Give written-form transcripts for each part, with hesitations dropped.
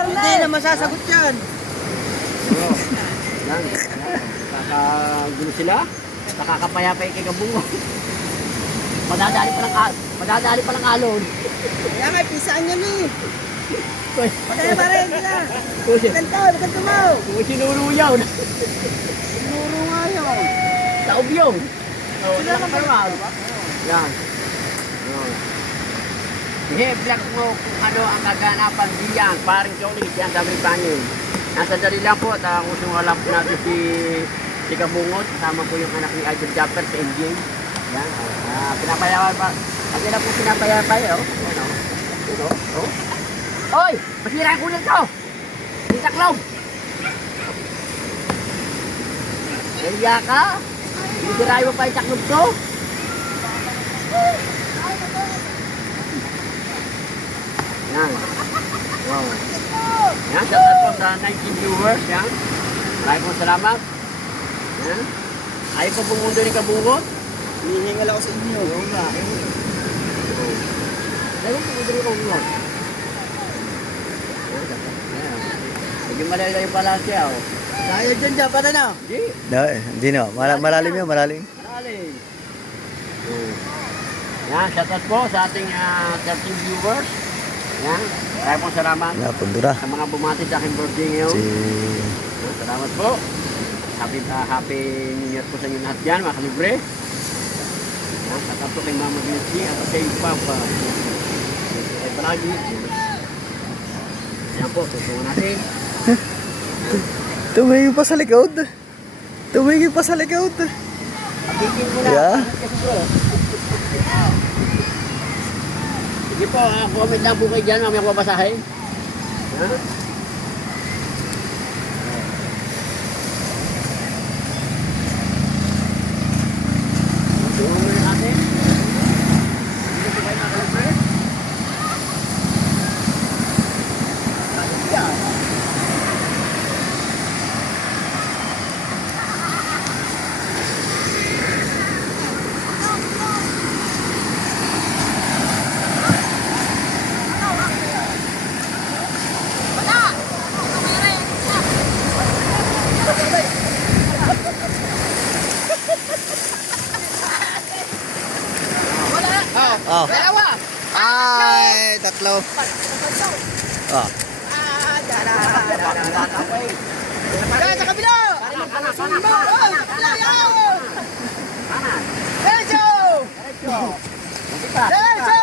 Hindi na masasagot yan. Oo. Yan. Kakagulo sila. Nakakapayapay kay Kabungo. Madadali pa ng alon. Kaya may pisaan yan eh. Uy. Patay pa rin sila. Ganto mo. Kung sinuro yaw. Sinuro nga yun. Taob yun. Sila na pa. Yan. Sige, vlog mo kung ano ang kaganapan diyan. Paring Johnny, diyan sa Britannia. Nasa dali lang po at kung sino alam po natin si Kabungot. Kasama po yung anak ni Idol Japper sa NJ. Yan. Pinapayawan pa. Kasi na po pinapayapay. Oh. Oy! Masira ang kulit ko! Hindi taklaw! Kaya ka? Hindi mo pa yung taklog ko? Yan. Wow. Yan, shout out po sa 19 viewers. Yan. Maraming po salamat. Yan. Ayaw po pong mundo ni Kabungot. Hihingal ako sa inyo. Oo nga. Ayaw po mundo ni Kabungot. Hindi malayo pala siya. Tayo dyan dyan, para na. Hindi na. Malalim yun, malalim. Malalim. Yan, shout out po sa ating 13 viewers. Yan, kaya po salamat Pundura. sa mga bumati sa aking birthday ngayon. Yan, salamat po. Happy New Year po sa inyo lahat dyan, mga kalibre. Yan, shout out po kay Mama Vinci at kay Papa. Ay palagi. Yan po, tutungan natin. Tumingin pa sa likod. Tumingin pa sa likod. Pagiging mo na. Yeah. Sige po, comment lang po kayo dyan, mamaya ko babasahin. Tulungan mo na natin. Hindi po kayo nakalibre. Yan. Oh. Dalawa. Ay, tatlo. Oh. Kaya sa kabila. Sumbo. Sa kabila yan. Derecho. Derecho.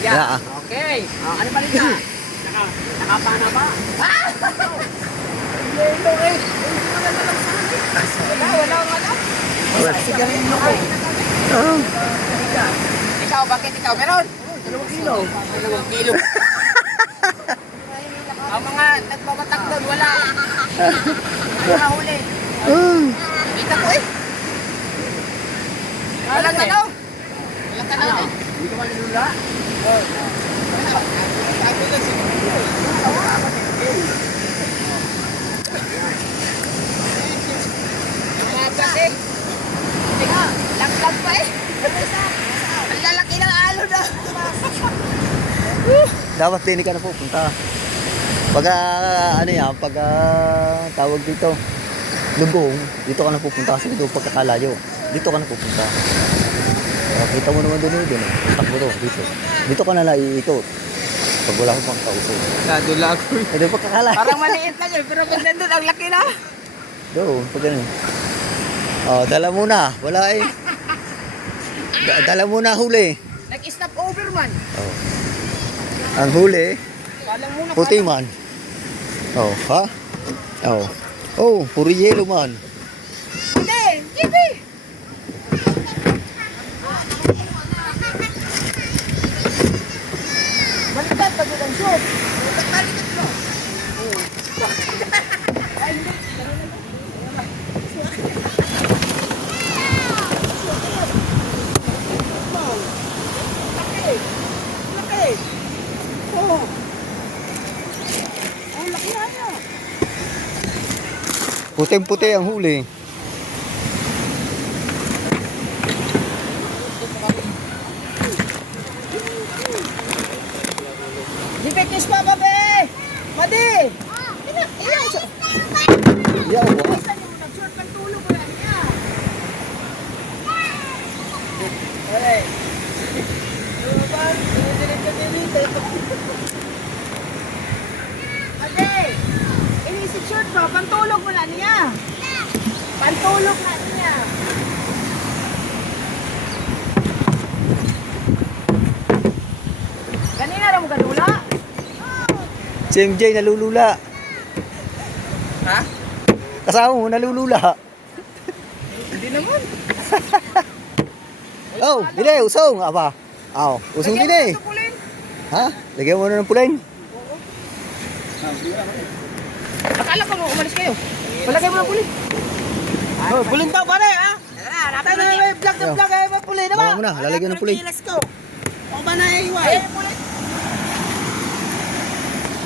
Yeah. Okay. Ano ba rin na? Nakapana ba? Wala. Sigarilyo ko. Ikaw, bakit ikaw? Meron? 2 kilo. 2 kilo. Ang mga nagbabatak doon, wala. Wala huli. Kita ko eh. Walang tanaw. Walang tanaw eh. Hindi ka manilula? Kasi, teka, lang pa eh. Ang lalaki ng alo na. Dapat din ka na pupunta. Pag ano yan, pag tawag dito, lugong, dito ka na pupunta kasi dito pagkakalayo. Dito ka na pupunta. Kita mo naman doon eh. Takbo to, dito. Dito ka na naiikot. Pag wala ko pang kausap. Nadula ako eh. Ito pagkakalayo. Parang maliit lang eh, pero pag nandun, ang laki na. Doon, pag ganun. Oh, dala muna. Wala eh. Dala muna huli. Nag-stop over man. Oh. Ang huli, Kalang muna. puti man. Oh, ha? Oh. Oh, puri yelo man. Hindi, hindi. Baliktad pag ang shoot. Baliktad mo. Laki. Oh. Ang laki na niya. Puting-puti ang huli. Dipekis pa ba, be? Madi! Iyan siya. Yaw, ah. Nag-short kang tulog wala niya. Ay. Madi! Inisip short pa, pantulog mo na niya. Pantulog na niya. Kanina lang mo ganula? Si MJ nalulula. Ha? Kasama mo nalulula. Hindi naman. Oh, dili, usong. Aba. Aw, usong din eh. Ha? Lagyan mo na ng pulain. Akala ko mo umalis kayo. Palagay mo ng puli. Oh, pulin daw pare ha. Tayo na may vlog na vlog ay puli na ba? Baka mo na, lalagyan ng puli. Let's go. O ba na iway?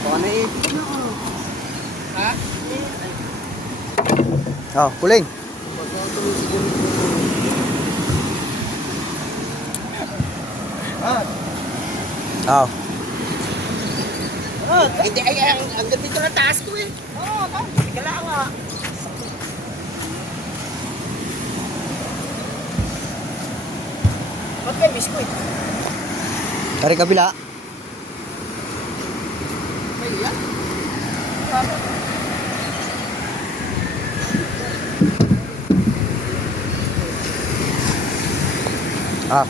Baka na eh. Ha? Oh, pulain. Oh. Oh, hindi ay ang dito na taas ko eh. Oo, kala nga. Ba't may biskuit? Kari kabila. May yan? Ah.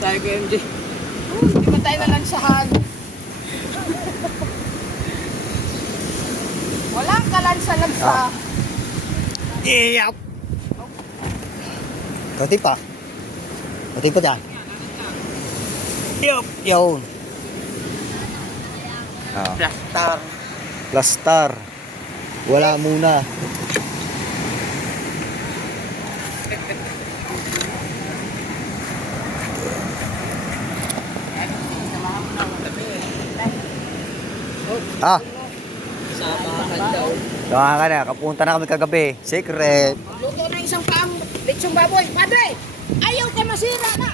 Sabi ko MJ, hindi ba tayo nalansahan? Walang kalansa-lansa. Iyap. Kauti pa. Kauti pa dyan. Yup. Yun. Ah. Plaster. Plastar. Wala muna. Ah, Samahan daw. kaya ka na, kapunta na kami kagabi. Secret. Luto na isang paang lechong baboy. Padre, ayaw ka masira na.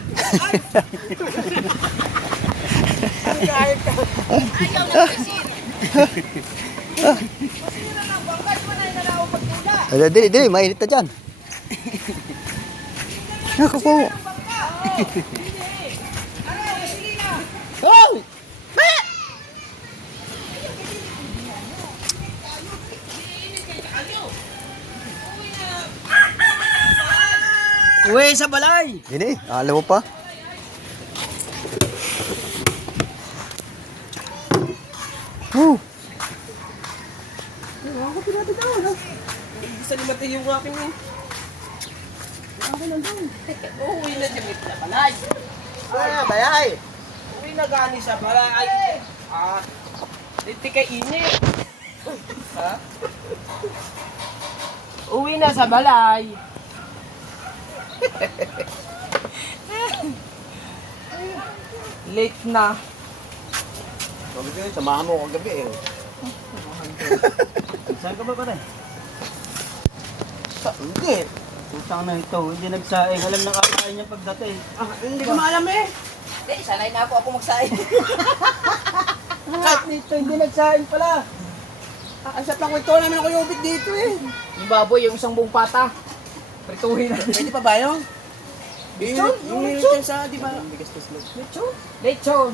Ayaw na masira. Masira na, bangkay mo na yung nalaw pagtula. Dili, mainit na dyan. Naku po. Bangka. Hindi. Ano, gasolina. Oh! Uwe sa balay. Hindi, alam mo pa. Gusto ni Mati yung aking yun. Ako lang doon. Uwi na dyan sa balay. Balay. Uwi na gani sa balay. Hindi ka init. Ha? Uwi na sa balay. Late na. Samahan mo ako gabi eh. Saan ka ba pare? Hindi. Putang na ito, hindi nagsaing. Alam na kakain niya pagdating. Hindi ko maalam eh. Eh, sanay na ako magsaing. Kahit nito, hindi nagsaing pala. Ang sarap lang kwento namin ako yung ubit dito eh. Yung baboy, yung isang buong pata. Prituhin natin. Pwede pa ba yun? Lechon? Yung Lechon? lechon sa, di ba? Lechon? Lechon.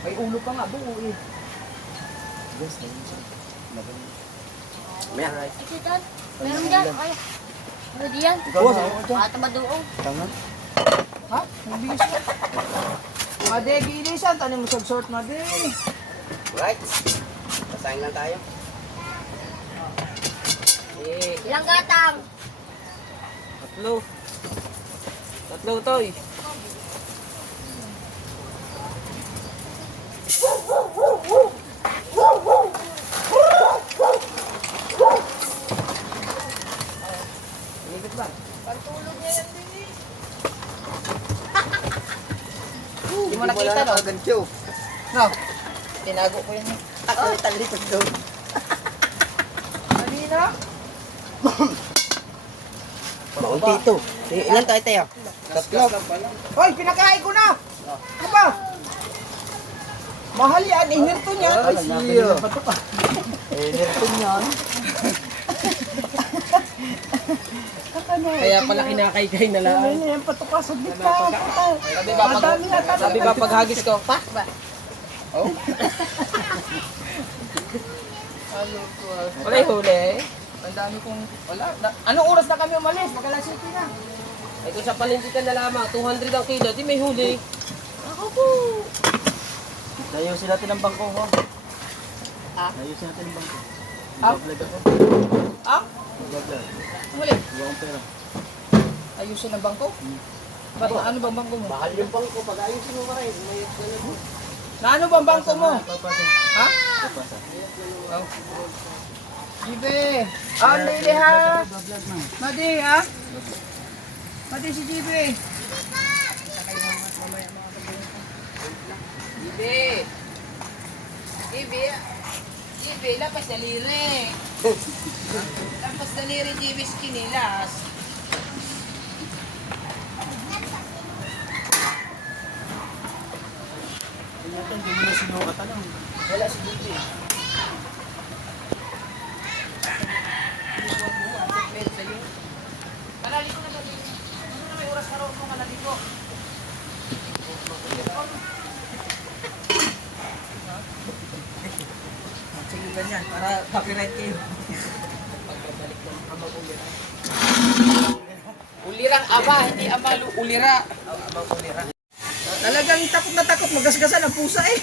May ulo pa nga, buo eh. Meron. Ikutan. Meron dyan. Ay. Ano diyan? Ikaw na ako dyan. Bata ba doon? Tama. Ha? Nabigis mo. Made, gilisan. Tanin mo sa short, Made. Right. Pasahin lang tayo. Ilang gatang? Tatlo, toy. Ikot ba? Pantulog niya yan din eh. Hindi mo nakita no? Gancho. No. Tinago ko yan. Ako talipad doon. Kanina? Maunti ito. Ilan tayo tayo? Tatlo. Hoy, pinakain ko na! Ano ba? Mahal yan, inirto niya. Ay, siya. Nirton yan. Kaya pala kinakaykay na lang. Ano yan, patuka sa bita. Sabi ba paghagis ko, pak ba? Oh. Wala yung huli. Ang dami kong, wala. Anong oras na kami umalis? Mag-alas 7 na. Ay kung sa palintikan na lamang, 200 ang kilo, di may huli. Ako po. Ayusin natin ang bangko ko. Ha? Ayusin natin ang bangko. Ah? Vlog ako. Ah? Vlog. Huli. Huwag akong pera. Ayusin ang bangko? Ba't ano bang bangko mo? Mahal yung bangko, pag ayusin mo maray. May ganun. Na ano bang bangko mo? Papasa. Ha? Papasa. Oh. Jibe! Ah, Lili ha! Madi ha? Madi si Jibe! Jibe! Jibe! Jibe, lapas na liri! Lapas na liri, Jibe, skinilas! Hindi mo na sinukatan lang. Wala si Jibe. Panali ko na ba din? Ano na may oras na raw mo kanali ko? Sige ganyan, para copyright kayo. Pagbabalik ng amang ulira. Ulirang ama, hindi ama ulira. Amang ulira. Talagang takot na takot, magasgasan ang pusa eh.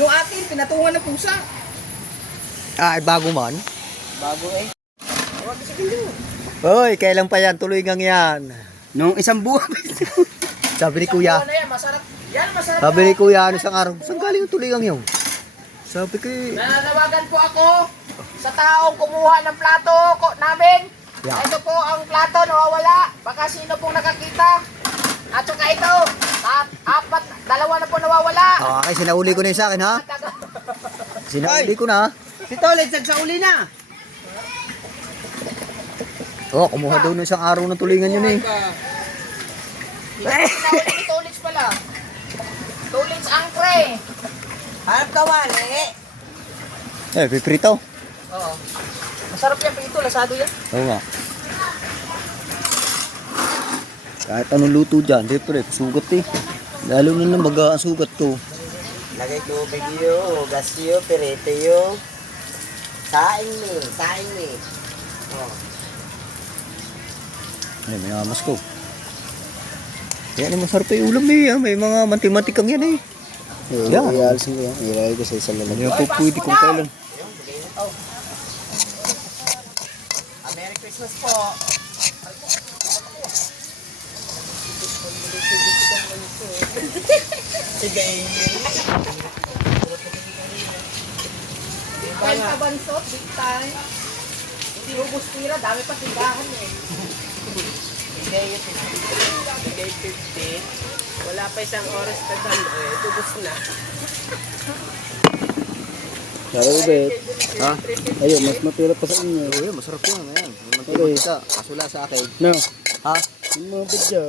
Yung akin, pinatungan ng pusa. Ay, bago man. Bago eh. Huwag sa kilo. Hoy, kailan pa yan? Tuloy ngang yan. Nung isang buwan. Sabi ni Kuya. Ano yan, masarap. Yan, masarap. Sabi ni Kuya, ano isang araw? Saan galing yung tuloy ngang yun? Sabi ko Nananawagan po ako sa taong kumuha ng plato namin. Yeah. Ito po ang plato nawawala. Baka sino pong nakakita. At saka ito, dalawa na po nawawala. Okay, sinauli ko na yung sa akin, ha? Sinauli ko na. Si Tolet, sa uli na. Oh, kumuha daw ng isang araw ng tulingan yun eh. Si Tolets pala. Tolets angkre. Harap kawali. Eh, piprito. Oo. Masarap yan ito, lasado yan. Oo nga. Kahit anong luto dyan, siyempre, sugat eh. Lalo na baga ang sugat ko. Lagay tubig yun, gas yun, perete yun. Saing ni. Oh. Ay, may amas ko. Yan ang masarap yung ulam eh. May mga mantik-mantikang yan eh. Yan. Ialisin ko yan. Ilagay ko sa isang lalagyan. Yan po pwede kung kailan. Merry Christmas po. Sige. Kaya kabansot, big time. Hindi ubus tira, dami pa tindahan eh. Bigay 50. Wala pa isang oras na dami. Ubus na. Sabi ko, Bet. Ha? Ayun, mas matira pa sa inyo. Oo, masarap yan. Ayan. Mantik-mantika. Kasula sa akin. No. Ha? Yung mga badyaw.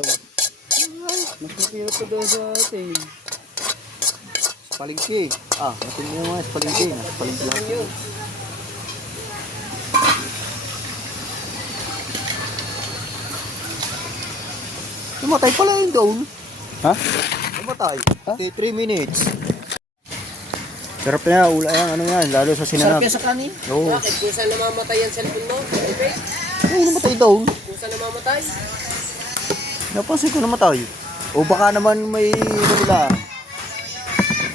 Mas matira pa daw sa atin. Palingki. Ah, natin mo nga sa palingki. Nasa palingki lang. Tumatay pala yung doon. Ha? Tumatay. 3 minutes. Sarap na yan. Ula yan. Ano yan. Lalo sa sinanap. Sarap yan sa kanin. Oo. Bakit? Kung saan namamatay yan sa lipon mo? Okay? Ay, namatay doon. Kung saan namamatay? Napansin ko namatay. O baka naman may ano lang.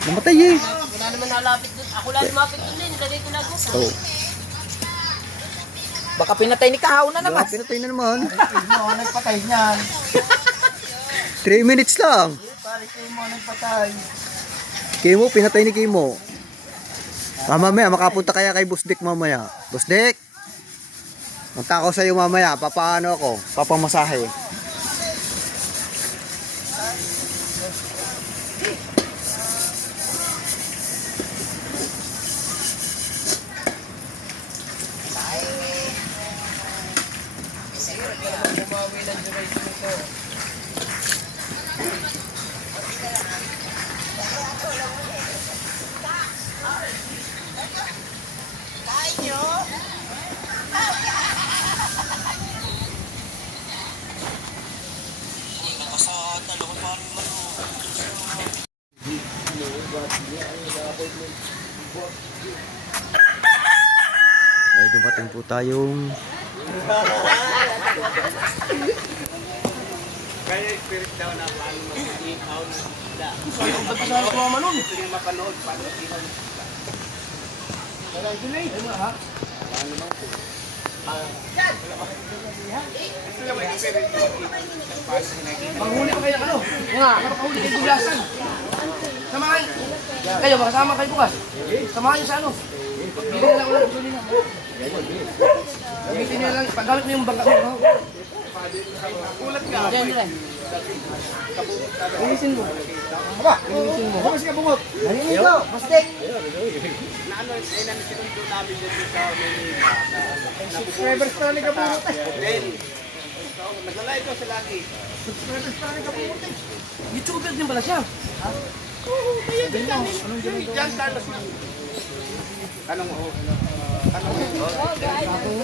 Namatay eh. Wala naman nalapit doon. Ako lang lumapit doon din. Lagay ko lang. Oo. Baka pinatay ni Kahaw na naman. Pinatay na naman. Mo, nagpatay niyan. 3 minutes lang. Pare kayo mo nagpatay. Kimo, pinatay ni Kimo. Mamaya, makapunta kaya kay Boss Dick mamaya. Boss Dick, punta ako sa'yo mamaya. Papaano ako? Papamasahe. Bumawi ng duration ito. May dumating po tayong Kaya spirit daw na paano mag-ihaw ng isda. Pasal ko naman nun. Ito yung mapanood paano mag-ihaw ng isda. Manghuli pa kayo ng ano? Nga, nakahuli kayo gulasan. Samahan. Kayo, makasama kayo bukas. Samahan niyo sa ano? Bili na lang ulit. Gamitin niyo lang. Paggamit mo yung bangka mo. Kulat ka. Diyan, diyan. Linisin mo. Aba, linisin mo. Huwag siya bungot. Linisin ko. Bastik. Na ano, sinundo namin dito sa Manila. Subscribers pa rin ka bungot eh. Hotel. Naglalay ko sa lagi. Subscribers pa rin ka bungot eh. YouTuber din pala siya. Jan Carlos na. Tanong mo. Tanong mo. Tanong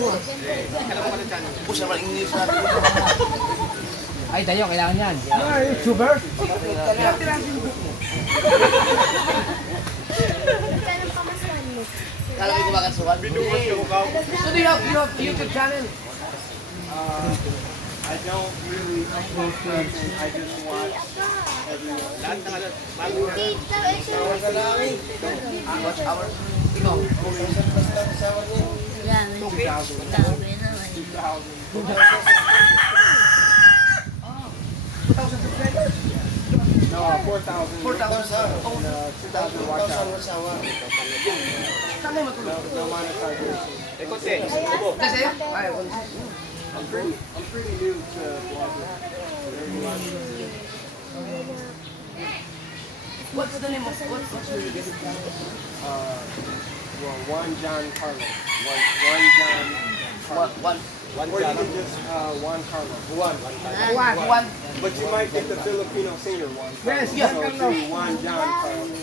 mo na dyan. Push naman English natin. Ay, tayo, kailangan yan. YouTuber? Kala ko kumakan suwan. Binuhos ko ka. So do you have YouTube channel? I don't really upload things. I just watch everyone. Lahat ng ano, bago Watch hour? Ikaw? Yan, sabi naman. 2,000 subscribers? No, 4,000. 4,000? 2,000 watch hours. Saan kayo matulog? No monetization. Ekote. Kasi? Ay, I'm pretty new to vlogging. what's the name of, what's your YouTube channel? Well, one John Carlos. One John Carlos. Or you can just Juan Carlos. One. But you might get the Filipino singer one. Yes, So do Juan John Carlos.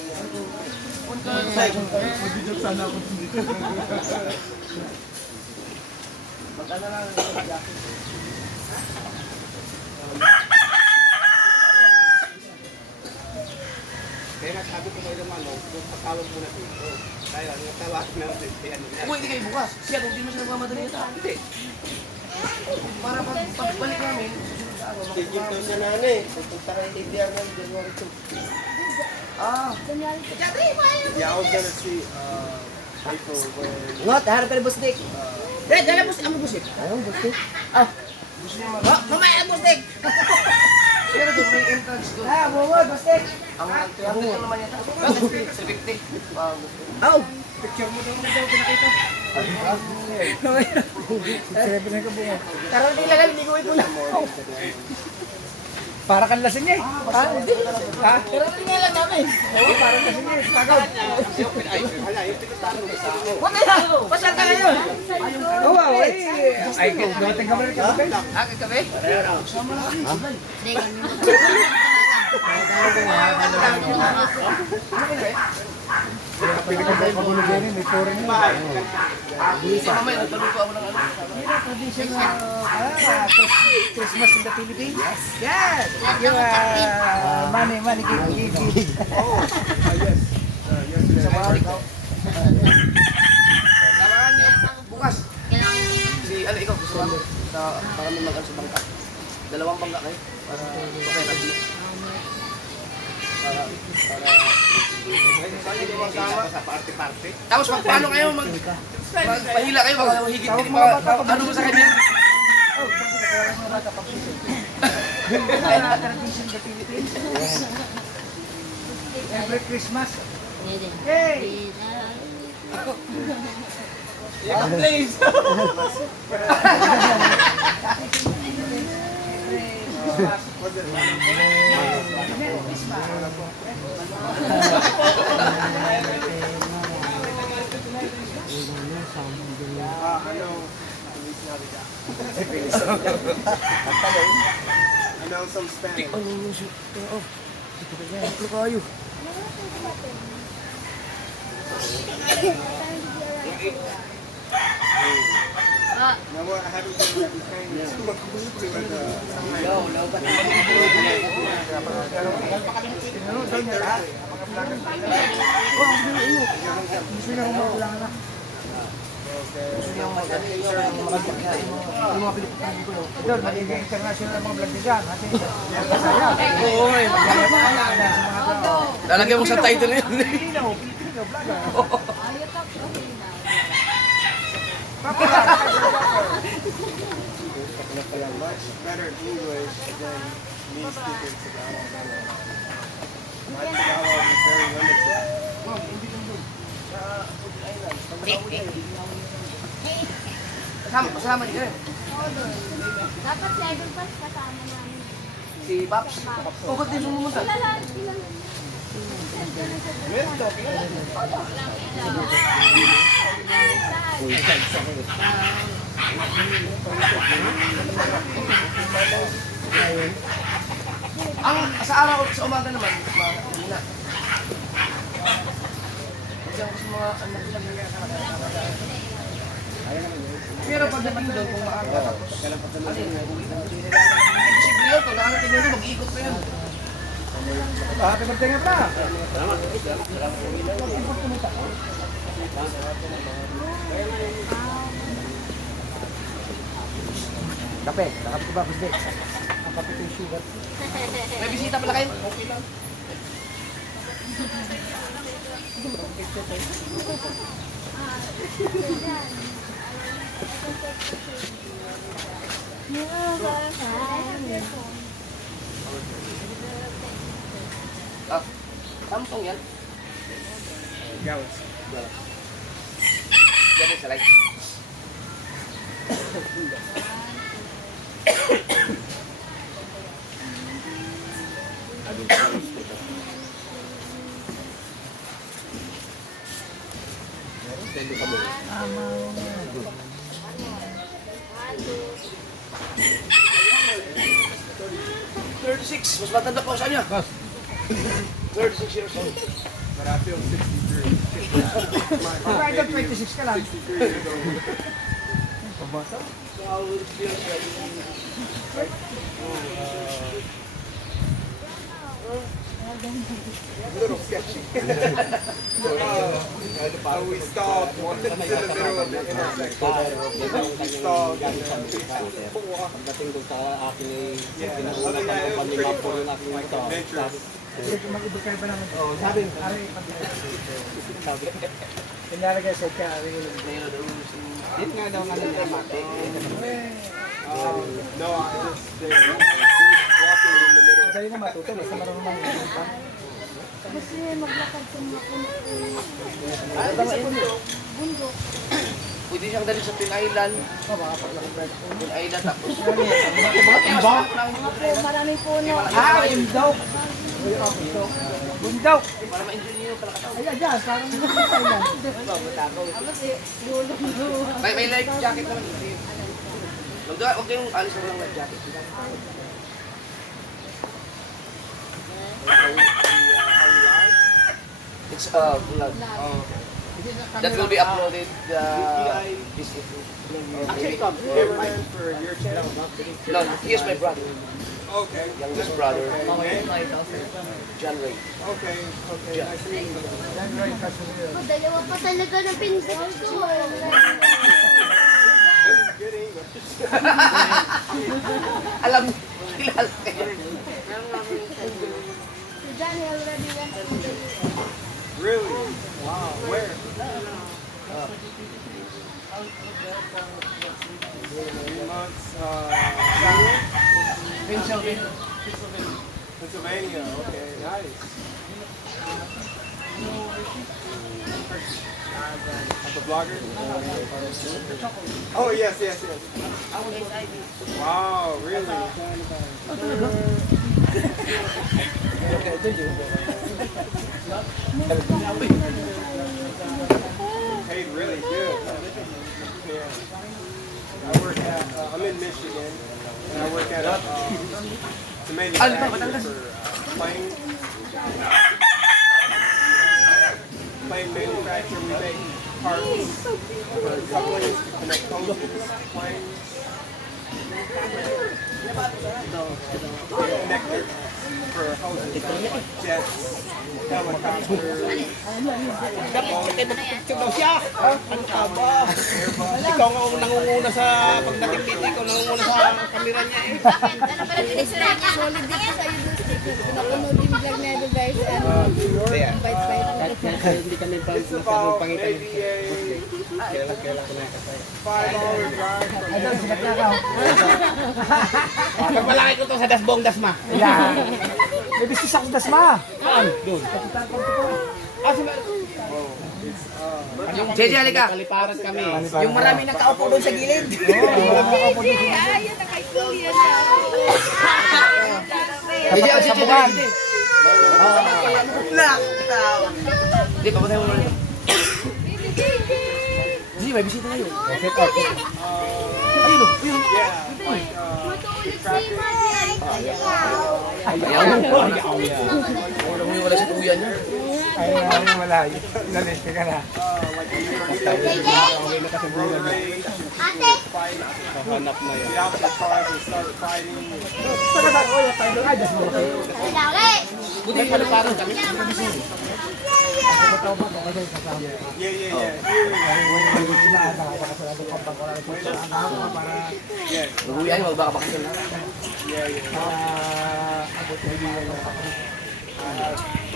Kaya nga sabi ko kayo naman, patawag mo na dito. Kaya ang tawag na ano na. Kung hindi kayo bukas, siya kung di mo siya nagmamadali ito. Hindi. Para pagbalik namin, susunod sa ano. Tigil daw siya na ano eh. Pupunta kang TBR ng January 2. Ah, Yeah, I was gonna see April when Ngot, harap ka na busdik. Dala busdik. Ano busdik? Ano busdik? gusto niya mag- Mamaya busdik! Pero doon may entrance doon. Bungod, busdik! Ang lang naman yata. 350. Aw! Tara, di lang, hindi ko lang. Para kang lasing eh. Hindi. Pero tingnan lang namin. Oo, parang lasing eh. Pagod. Huwag na yan. Pasal ka ngayon. Oo, ay, dumating ka ba rin kami? Kami? Hindi, ganun. Mamaya, nagpaluto ako ng ano. Christmas in the Philippines? Yes. Yung money, give. Lamangan niyo bukas. Kailangan Si, ano, ikaw, gusto mo? Para may mag-ano sa bangka. Dalawang bangka kayo. Para okay na dito. sa party-party. Tapos paano kayo magpahila kayo, higit din ano mo sa kanya? Tradition in the Philippines. Every Christmas. Pwede. Hey! Yeah, please. I know some Spanish. Ah, You know what? I haven't been to Spain to daw niya lahat. Mga vlogger. Gusto niya kumawala na. Gusto niya yung mga Pilipinas ko. Doon, magiging international ang mga vlog niya dyan. Kasi masaya. Oo, eh. Lalagyan mo sa title yun. Filipino vlogger. much better English than me speaking Tagalog. My Tagalog is very limited. Kasama niyo eh. Dapat si Idol Pass kasama namin. Si Paps. O, ba't di mo pumunta? Kilala, kilala. Ang sa araw sa umaga naman, mahina. Diyan ko sa mga anak sa mga pero pagdating doon kung maaga tapos alin, uwi na doon nila. Posible yun, kung nakarating mo doon, mag-iikot pa yun. Happy birthday nga pa. Kape, nakapit ko ba? Gusto. Ang kape ko yung sugar. May bisita pala kayo? Okay lang. Ah, Samsung yan. Galaxy. Yan sa light. Mas matanda pa ako sa kanya. 36 years old. But I feel 63. My Kung heart idol maybe 26 ka lang. 63 years old. So how would it feel like? A little sketchy. We stalled once in the middle of the intersection. We stalled. Pagdating doon sa akin ay Yeah, other than that, it was pretty fun. Like adventurous. Mag-ibig kayo ba naman? Oo, sabi. Kunyari kayo sa kaya. Yun nga daw nga nila mati. No, I just walking in the middle. Madali na matuto. Basta marunong mag-ibig pa. Kasi maglakad sa mga bundok. Pwede siyang dali sa Twin Island. Makapaglakad ba? Twin Island tapos. Imba? Opo, maraming puno. Imdaw. Bundaw. Para ma-enjoy niyo yung kalakataw. Ay, dyan. Parang hindi ko tayo yan. Tapos gulong. May life jacket naman. Huwag kayong alis na walang life jacket. It's vlog. That will be uploaded this evening. Actually, cameraman for your channel. No, he is my brother. Okay. Youngest brother. Okay. John Ray. Okay. Nice to meet you. Dalawa pa talaga ng pinsan ko. Good English. Alam mo, kilala kayo. Si Johnny already went to the Really? Wow. Where? Months. Pennsylvania. Okay. Nice. As a blogger? Oh yes. Wow. Really? Paid really good. Yeah. I work at, I'm in Michigan, and I work at the manufacturer for plane manufacturer. We make parts for couplings to connect hoses, planes, connectors for jets, helicopters, Picture daw siya. Ano ka ba? Ikaw nga ang nangunguna sa pagdating dito. Ikaw nangunguna sa kamera niya eh. Bakit? Ano pala pinisura niya? Solid din sa iyo. Pinapanood yung vlog na ito guys. Ano? Hindi kami it's about maybe a $5 drive from Idol, sikat na ako. Pag malaki ko to sa dasbong dasma. Yan. May business ako sa Dasma. Doon. JJ, halika. Kaliparan kami. Yung marami nakaupo doon sa gilid. Ayun, nakaikul yan. JJ, oh, JJ, Sabukan. JJ. Hindi, papatay mo na ito. JJ, may bisita kayo. Ayun, oh, ayun. Matulog si Mati. Ayaw. Walang wala sa kuya niya. Ay, wala. Inalis ka na. Ate. Hanap na yan. get out the cars and start fighting. Ay, Dasma. Dali. Buti yung kaliparan kami. Uwi ay, magbaka bakasyon na.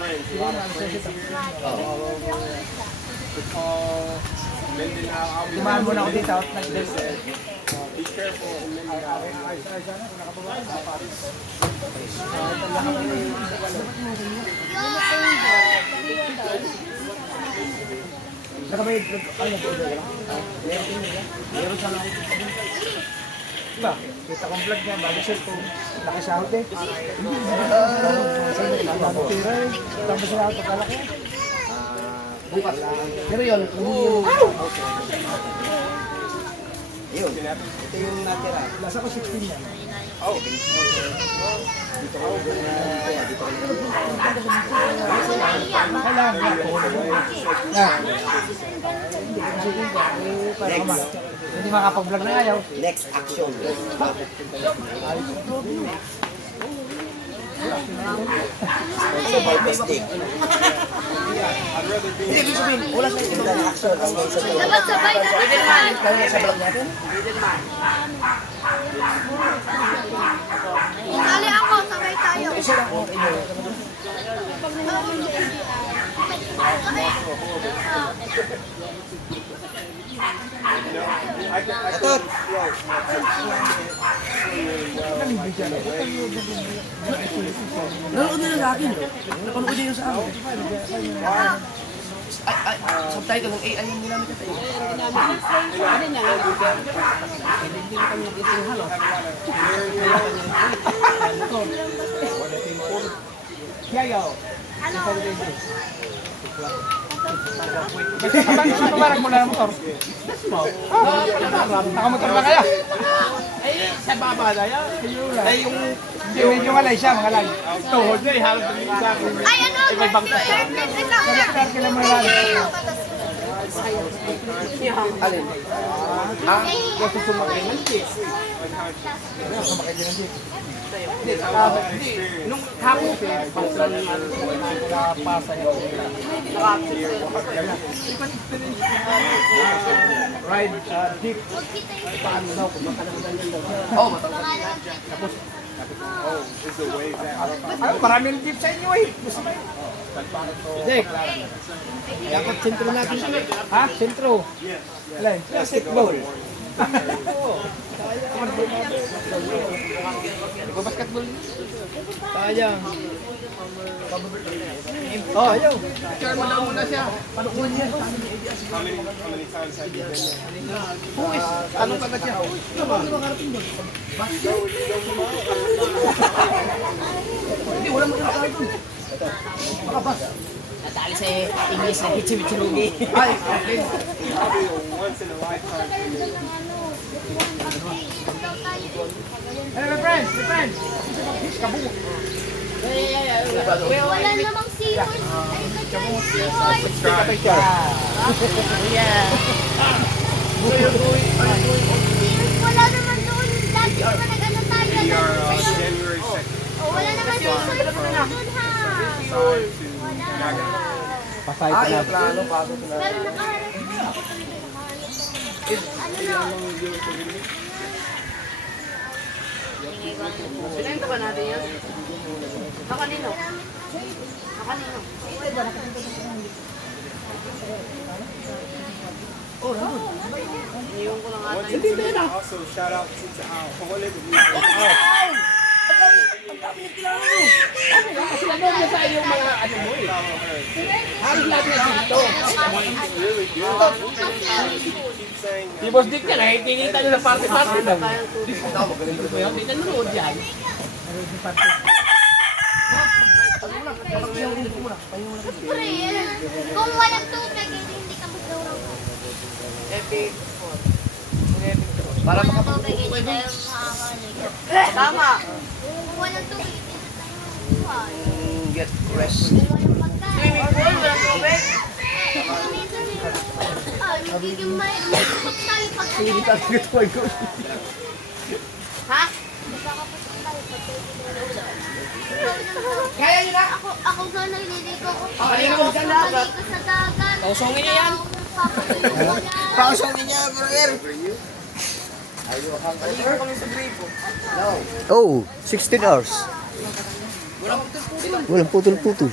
Friends, a lot of friends here all over. Nepal, Mindanao. I'll be Tumahan muna ako dito. be careful in Mindanao. Nakabayad. Ay, nag-order ka lang? Meron sa mga. Diba? Kita kong vlog niya, bago cellphone. Nakasahod eh. Tira eh. Tapos na ako kalaki. Bukas. Pero yun, Ito yung natira. Nasa ko 16 yan. Hindi makapag-vlog na ayaw. Next action. Mistake. I'd rather be Next action. Ang may sabi. Dapat sabay na. Kaya sa vlog natin? Dali ako, sabay tayo. nanood nila sa akin. Napanood niya yung sa akin. Subtitle ng AI yung ginamit natin. Yayo. Ano? Pabarag mo na ng motor. Nakamotor na kaya? Sa baba na yan. Ay, yung Medyo malay siya, mga lay. tuhod niya, halos na sa akin. Ay, ano? Kaya kailan mo yan? Alin? Gusto sumakay ng jeep. Sumakay din ng jeep. Nung hapon, pagsan pasa yun. Ride jeep. Paano daw? Oo, matawag. oh, is the way that Ay, maraming jeep sa inyo eh. Gusto mo yun? Dek, dapat sentro natin siya. Ha? Sentro? Alay, basketball. Basketball. Sayang. Oh, ayaw. Picture mo daw muna siya. how many times have you been there? Tanong ka na siya. Hindi, wala mo kinakain doon. Natali sa English na hichi-michirugi. Ay, okay. Probably a once in a lifetime thing. Hey, my friends, my friends. Wala namang seahorse. Ay, nagkaroon seahorse. Seahorse, wala naman doon. Dati naman nag-ano tayo. We are January 2nd. Oh, wala naman susunod doon ha. Wala. Pasay ka na. Plano, pasok na. Pero nakaharap ko. Ako talaga nakaharap. Ano na? Sinenta ba natin yan? Nakanino? Nakanino? Iniwan ko lang ata yung Also, shout out to Paul. Sila doon na sa iyong mga ano mo eh. Halos lahat na dito. Really good. Keep saying Si Boss Dick yan, eh, tinita nyo na party-party daw. Hindi na nanood yan. Pre, kung walang tubig, hindi ka magdawang. epic. Para makapagpapag, hindi tayo makakanig. Tama! Kung walang tubig, hindi na tayo mabuhay. Get rest. Kung walang pagkain. Swimming pool, walang tubig. Nagiging may putok tayo pagkain. Ha? Magkakaputok tayo pagkain. Kaya nyo na? Ako nga naliligo ko. Kanina mo dyan lahat. Naliligo sa dagat. Pausongin niya yan. Papatuloy ko yan. Pausongin niya, brother. Oh, 16 hours. Walang putol-putol.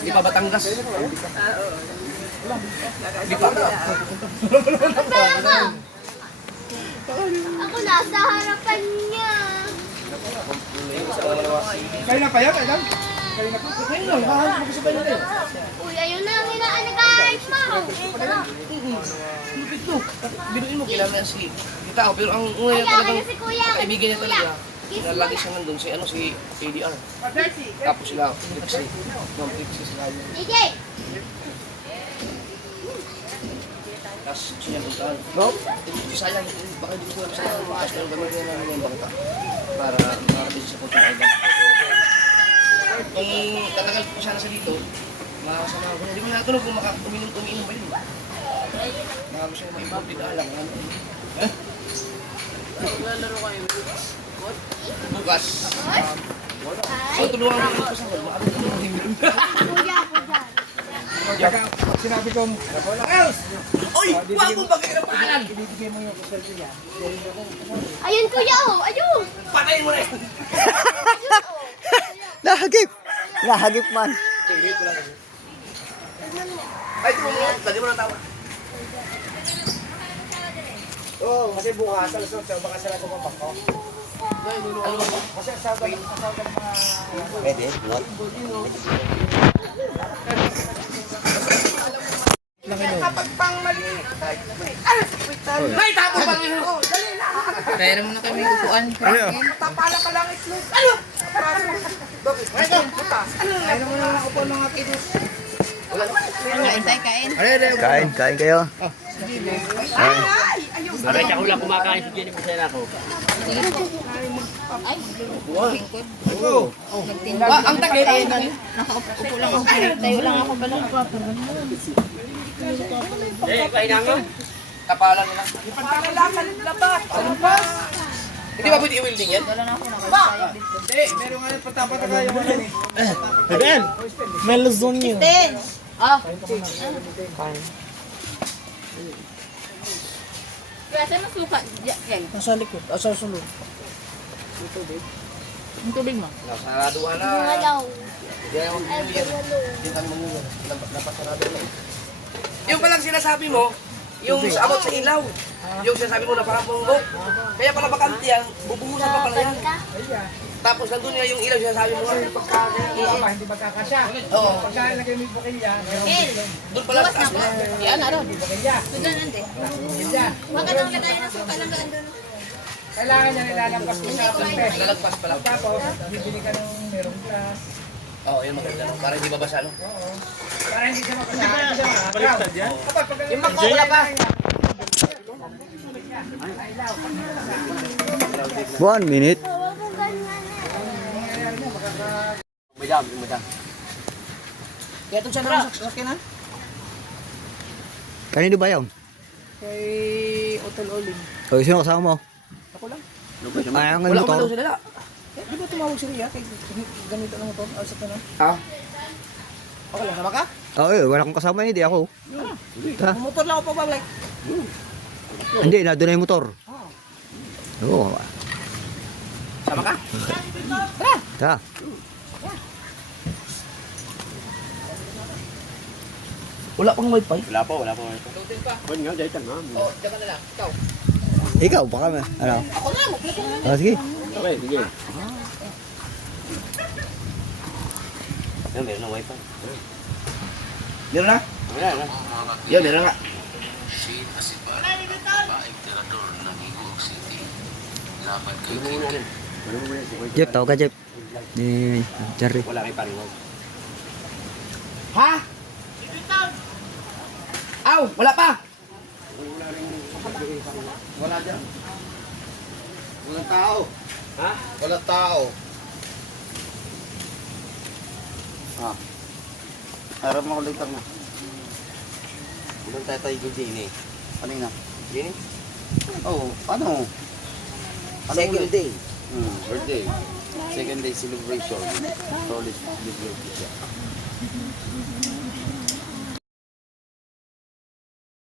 Di pa Batangas. Tama. Ako nasa harapan niya. Kayo na pa yan, Adam? Kayo na pa? Kayo na, mahanap mo sa natin. Uy, ayun na ang hinaan guys. Binuin mo, kailangan na si tao. Pero ang una niya Kaya talagang na si Kuya. kaibigan niya talaga. Nalagi siya nandun si ADR. Tapos sila, Pixie. Ma'am Pixie sila yun. DJ. Tapos gusto niya puntaan. No? Sayang, baka hindi ko alam sa'yo. Tapos pero gamitin namin yung bangka. Para din sa Putin Island. Kung tatagal ko sana sa dito, makakasama ko niya. Di ko natulog kung uminom ba yun. Marami siya maipag dito alam. Lalaro kayo. Bukas. So tulungan mo dito sa hall. Makabot mo yung himim. Kuya, kuya. Sinabi kong, Els! Oy! Huwag mong pagkakirapanan! Ibibigay mo yung kusel niya. Ayun kuya oh, ayun. Patayin mo na yun! Nahagip! Nahagip man. Ay, ito mo mo. Lagi mo na tawa. Oo, kasi bukas, alas 8, baka sila tumabak ko. Ano ba? Kasi asawa ng mga... Pwede, what? Kapag pang mali. Ay, tapo pang yun! Kaya naman na kami kukuan. Tapala ka lang itlog. Ano? Ay, ito. Putas. Ay naman lang ako po mga kidus. Kain tayo, kain. Kain kayo. Kain. Bakit ako lang kumakain si Jenny Pusena ko? Ay, lingkod. Oo. Ang takit. Nakaupo lang ako. Tayo lang ako ba lang. Kainan mo. Kapalan nila. Hindi ba pwede i-welding yan? Wala na ako nakasaya dito. Hindi, meron nga yung patapata kayo mo yan eh. Again, may lasagna. Ten! Ah! Kaya saan ang suka? Yan. Nasa likod, asa sulod. Ang tubig mo. Nasaraduhan na. Ngalaw. Hindi na yung Ay, ngalaw. Hindi kami mangyayari. Napasarado na. Yung palang sinasabi mo, yung sa abot sa ilaw. Yung sinasabi mo na parang bunggo. Kaya pala bakante yan, bubuhusan pa pala yan. Tapos nandun nga yung ilaw sinasabi mo. Hindi magkakasya. Oo. Pagka lagay mo yung bukilya, meron Doon pala sa taas mo. Yan, ano? bukilya. Doon nante. Bukilya. Huwag ka nang lagay ng suka lang doon. Kailangan niya nilalagpas mo sa punte. Lalagpas pala. Tapos, bibili ka ng merong glass. Oo, yun maganda. Para hindi babasa, no? Oo. Para hindi siya makasama. Hindi siya makasama. Baliktad yan? Kapag Yung makakula pa. 1 minute. Madam. Kaya ito siya naman sa sakinan? Kanino ba yun? Kay Hotel Olim. O, sino kasama mo? Ako lang. Ay, ang Wala ko motor. daw sila. Di ba tumawag si Ria? Kay ganito ng motor? Alsat na lang. Ha? Okay lang, sama ka? Oo, wala akong kasama, hindi ako. Ha? Motor lang ako pa ba? Like, Hindi, nandun na yung motor. Oo. sama ka? Ta. Wala pang wifi. Wala po. Pwede nga, dahil na. Oh, diyan ka na lang. Ikaw. Ikaw, baka may, ano? Ako na, magplay ko na. Ah, sige. Okay, sige. Yan, meron na wifi. Meron na? Ayan, ayan. Yan, meron nga. Jeff, tawag ka, Jeff. Ni Jerry. Wala kay Paringog. Ha? Aw, wala pa. Wala dyan. Walang tao. Ha? Walang tao. Harap mo ko later na. Doon tayo tayo kung sini. Kanina. Sini? Oh, ano? Second day. Birthday. Second day celebration. Solid celebration.